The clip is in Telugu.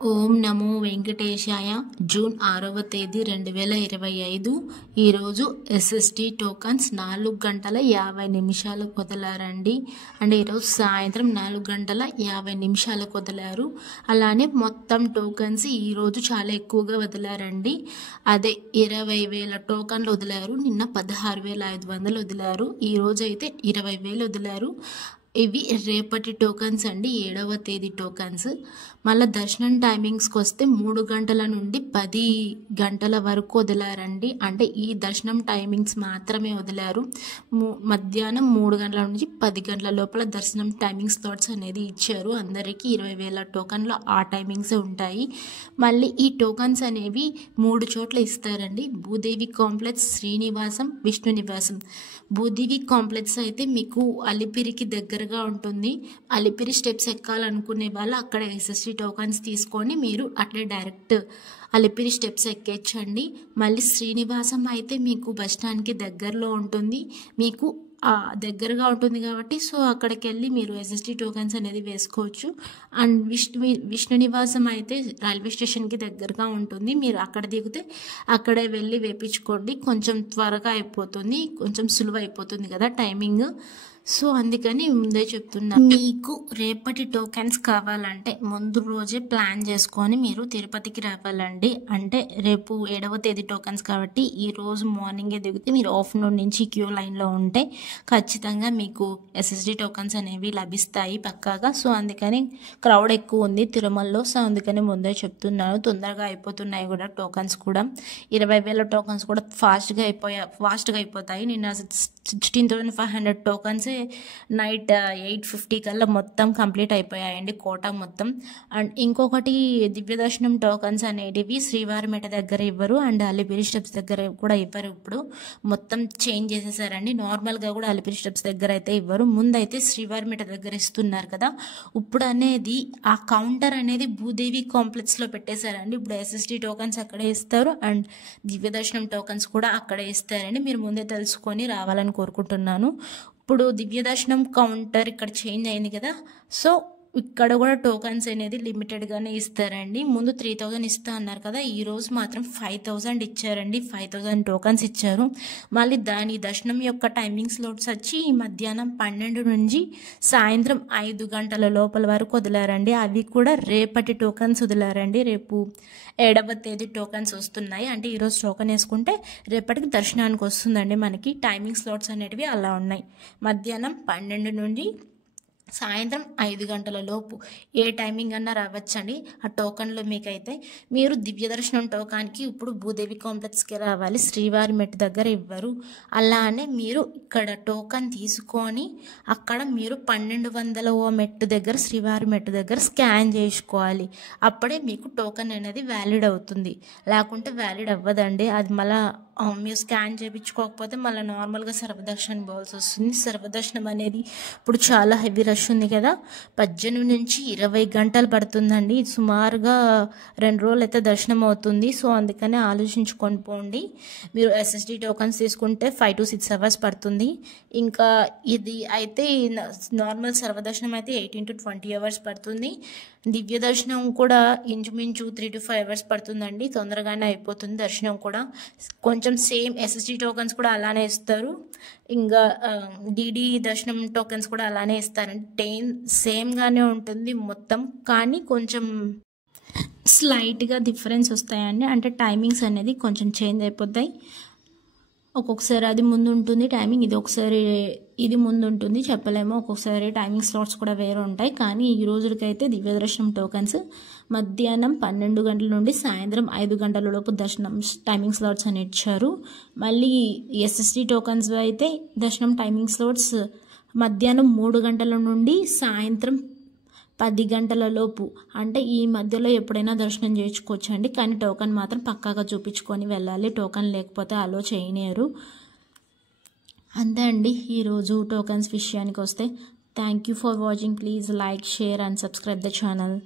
ఓం నమో వెంకటేశాయ. జూన్ 6వ తేదీ 2025. ఈరోజు ఎస్ఎస్టీ టోకన్స్ 4 గంటల 50 నిమిషాలకు వదిలారండి. అంటే ఈరోజు సాయంత్రం 4 గంటల 50 నిమిషాలకు వదిలారు. అలానే మొత్తం టోకన్స్ ఈరోజు చాలా ఎక్కువగా వదిలారండి. అదే 20,000 టోకన్లు వదిలారు. నిన్న 16,500 వదిలారు. ఈరోజు అయితే 20,000 వదిలారు. ఇవి రేపటి టోకన్స్ అండి, 7వ తేదీ టోకన్స్. మళ్ళీ దర్శనం టైమింగ్స్కి వస్తే 3 గంటల నుండి 10 గంటల వరకు వదిలారండి. అంటే ఈ దర్శనం టైమింగ్స్ మాత్రమే వదిలారు. మధ్యాహ్నం 3 గంటల నుంచి 10 గంటల లోపల దర్శనం టైమింగ్ స్లాట్స్ అనేది ఇచ్చారు. అందరికీ 20,000 టోకన్లు ఆ టైమింగ్సే ఉంటాయి. మళ్ళీ ఈ టోకన్స్ అనేవి 3 చోట్ల ఇస్తారండి. భూదేవి కాంప్లెక్స్, శ్రీనివాసం, విష్ణు నివాసం. భూదేవి కాంప్లెక్స్ అయితే మీకు అలిపిరికి దగ్గరగా ఉంటుంది. అలిపిరి స్టెప్స్ ఎక్కాలనుకునే వాళ్ళు అక్కడ ఎస్ఎస్టీ టోకన్స్ తీసుకొని మీరు అట్లే డైరెక్ట్ అలిపిరి స్టెప్స్ ఎక్కేయచ్చండి. మళ్ళీ శ్రీనివాసం అయితే మీకు బస్ స్టాండ్కి దగ్గరలో ఉంటుంది. మీకు దగ్గరగా ఉంటుంది కాబట్టి సో అక్కడికి వెళ్ళి మీరు ఎస్ఎస్టీ టోకన్స్ అనేది వేసుకోవచ్చు. అండ్ విష్ణు నివాసం అయితే రైల్వే స్టేషన్కి దగ్గరగా ఉంటుంది. మీరు అక్కడ దిగితే అక్కడే వెళ్ళి వేపించుకోండి. కొంచెం త్వరగా అయిపోతుంది, కొంచెం సులువు అయిపోతుంది కదా టైమింగ్. సో అందుకని ముందే చెప్తున్నా. మీకు రేపటి టోకెన్స్ కావాలంటే ముందు రోజే ప్లాన్ చేసుకొని మీరు తిరుపతికి రావాలండి. అంటే రేపు 7వ తేదీ టోకెన్స్ కాబట్టి ఈ రోజు మార్నింగే దిగితే మీరు ఆఫ్టర్నూన్ నుంచి క్యూ లైన్లో ఉంటే ఖచ్చితంగా మీకు ఎస్ఎస్డి టోకెన్స్ అనేవి లభిస్తాయి పక్కాగా. సో అందుకని క్రౌడ్ ఎక్కువ ఉంది తిరుమలలో. సో అందుకని ముందే చెప్తున్నాను. తొందరగా అయిపోతున్నాయి కూడా టోకెన్స్ కూడా. 20,000 టోకెన్స్ కూడా ఫాస్ట్గా అయిపోతాయి. నిన్న 16,500 టోకన్స్ నైట్ 8:50 కల్లా మొత్తం కంప్లీట్ అయిపోయాయండి కోటా మొత్తం. అండ్ ఇంకొకటి దివ్యదర్శనం టోకన్స్ అనేటివి శ్రీవారిమెట దగ్గర ఇవ్వరు అండ్ అలిపిరి స్టెప్స్ దగ్గర కూడా ఇవ్వరు. ఇప్పుడు మొత్తం చేంజ్ చేసేసారండి. నార్మల్గా కూడా అలిపిరి స్టెప్స్ దగ్గర అయితే ఇవ్వరు. ముందైతే శ్రీవారిమెట దగ్గర ఇస్తున్నారు కదా. ఇప్పుడు అనేది ఆ కౌంటర్ అనేది భూదేవి కాంప్లెక్స్లో పెట్టేశారండి. ఇప్పుడు ఎస్ఎస్టీ టోకన్స్ అక్కడే ఇస్తారు అండ్ దివ్యదర్శనం టోకన్స్ కూడా అక్కడే ఇస్తారండి. మీరు ముందే తెలుసుకొని రావాలని కోరుకుంటున్నాను. ఇప్పుడు దివ్యదర్శనం కౌంటర్ ఇక్కడ చేంజ్ అయింది కదా. సో ఇక్కడ కూడా టోకన్స్ అనేది లిమిటెడ్గానే ఇస్తారండి. ముందు 3,000 ఇస్తా అన్నారు కదా, ఈరోజు మాత్రం 5,000 ఇచ్చారండి. 5,000 టోకన్స్ ఇచ్చారు. మళ్ళీ దాని దర్శనం యొక్క టైమింగ్ స్లాట్స్ వచ్చి మధ్యాహ్నం 12 నుంచి సాయంత్రం 5 గంటల లోపల వరకు వదిలారండి. అవి కూడా రేపటి టోకన్స్ వదిలారండి. రేపు 7వ తేదీ టోకన్స్ వస్తున్నాయి. అంటే ఈరోజు టోకన్ వేసుకుంటే రేపటికి దర్శనానికి వస్తుందండి. మనకి టైమింగ్ స్లాట్స్ అనేటివి అలా ఉన్నాయి. మధ్యాహ్నం 12 నుండి సాయంత్రం 5 గంటల లోపు ఏ టైమింగ్ అన్నా రావచ్చండి ఆ టోకన్లో. మీకైతే మీరు దివ్యదర్శనం టోకాన్కి ఇప్పుడు భూదేవి కాంప్లెక్స్కి రావాలి. శ్రీవారి మెట్టు దగ్గర ఇవ్వరు. అలానే మీరు ఇక్కడ టోకన్ తీసుకొని అక్కడ మీరు 1200వ మెట్టు దగ్గర శ్రీవారి మెట్టు దగ్గర స్కాన్ చేసుకోవాలి. అప్పుడే మీకు టోకన్ అనేది వ్యాలిడ్ అవుతుంది. లేకుంటే వ్యాలిడ్ అవ్వదండి. అది మళ్ళీ మీరు స్కాన్ చేయించుకోకపోతే మళ్ళీ నార్మల్గా సర్వదర్శనం పోవాల్సి వస్తుంది. సర్వదర్శనం అనేది ఇప్పుడు చాలా హెవీ రష్ ఉంది కదా. 18 నుంచి 20 గంటలు పడుతుందండి. సుమారుగా 2 రోజులు అయితే దర్శనం అవుతుంది. సో అందుకనే ఆలోచించుకొని పోండి. మీరు ఎస్ఎస్డి టోకన్స్ తీసుకుంటే 5 to 6 అవర్స్ పడుతుంది. ఇంకా ఇది అయితే నార్మల్ సర్వదర్శనం అయితే 18 to 20 అవర్స్ పడుతుంది. దివ్య దర్శనం కూడా ఇంచుమించు 3 to 5 అవర్స్ పడుతుందండి. తొందరగానే అయిపోతుంది దర్శనం కూడా. కొంచెం సేమ్ ఎస్ఎస్డి టోకన్స్ కూడా అలానే ఇస్తారు. ఇంకా డిడి దర్శనం టోకన్స్ కూడా అలానే ఇస్తారండి. సేమ్గానే ఉంటుంది మొత్తం, కానీ కొంచెం స్లైట్గా డిఫరెన్స్ వస్తాయండి. అంటే టైమింగ్స్ అనేది కొంచెం చేంజ్ అయిపోతాయి. ఒక్కొక్కసారి అది ముందు ఉంటుంది టైమింగ్, ఇది ముందు ఉంటుంది చెప్పలేము. ఒక్కొక్కసారి టైమింగ్ స్లాట్స్ కూడా వేరే ఉంటాయి. కానీ ఈ రోజులకైతే దివ్యదర్శనం టోకన్స్ మధ్యాహ్నం 12 గంటల నుండి సాయంత్రం 5 గంటల లోపు దర్శనం టైమింగ్ స్లాట్స్ అని ఇచ్చారు. మళ్ళీ ఎస్ఎస్టీ టోకన్స్ అయితే దర్శనం టైమింగ్ స్లాట్స్ మధ్యాహ్నం 3 గంటల నుండి సాయంత్రం 10 గంటల లోపు. అంటే ఈ మధ్యలో ఎప్పుడైనా దర్శనం చేయించుకోవచ్చు అండి. కానీ టోకన్ మాత్రం పక్కాగా చూపించుకొని వెళ్ళాలి. టోకన్ లేకపోతే అలో చేయనియరు. అంతే అండి ఈరోజు టోకన్స్ విషయానికి వస్తే. Thank you for watching. Please like, share and subscribe the channel.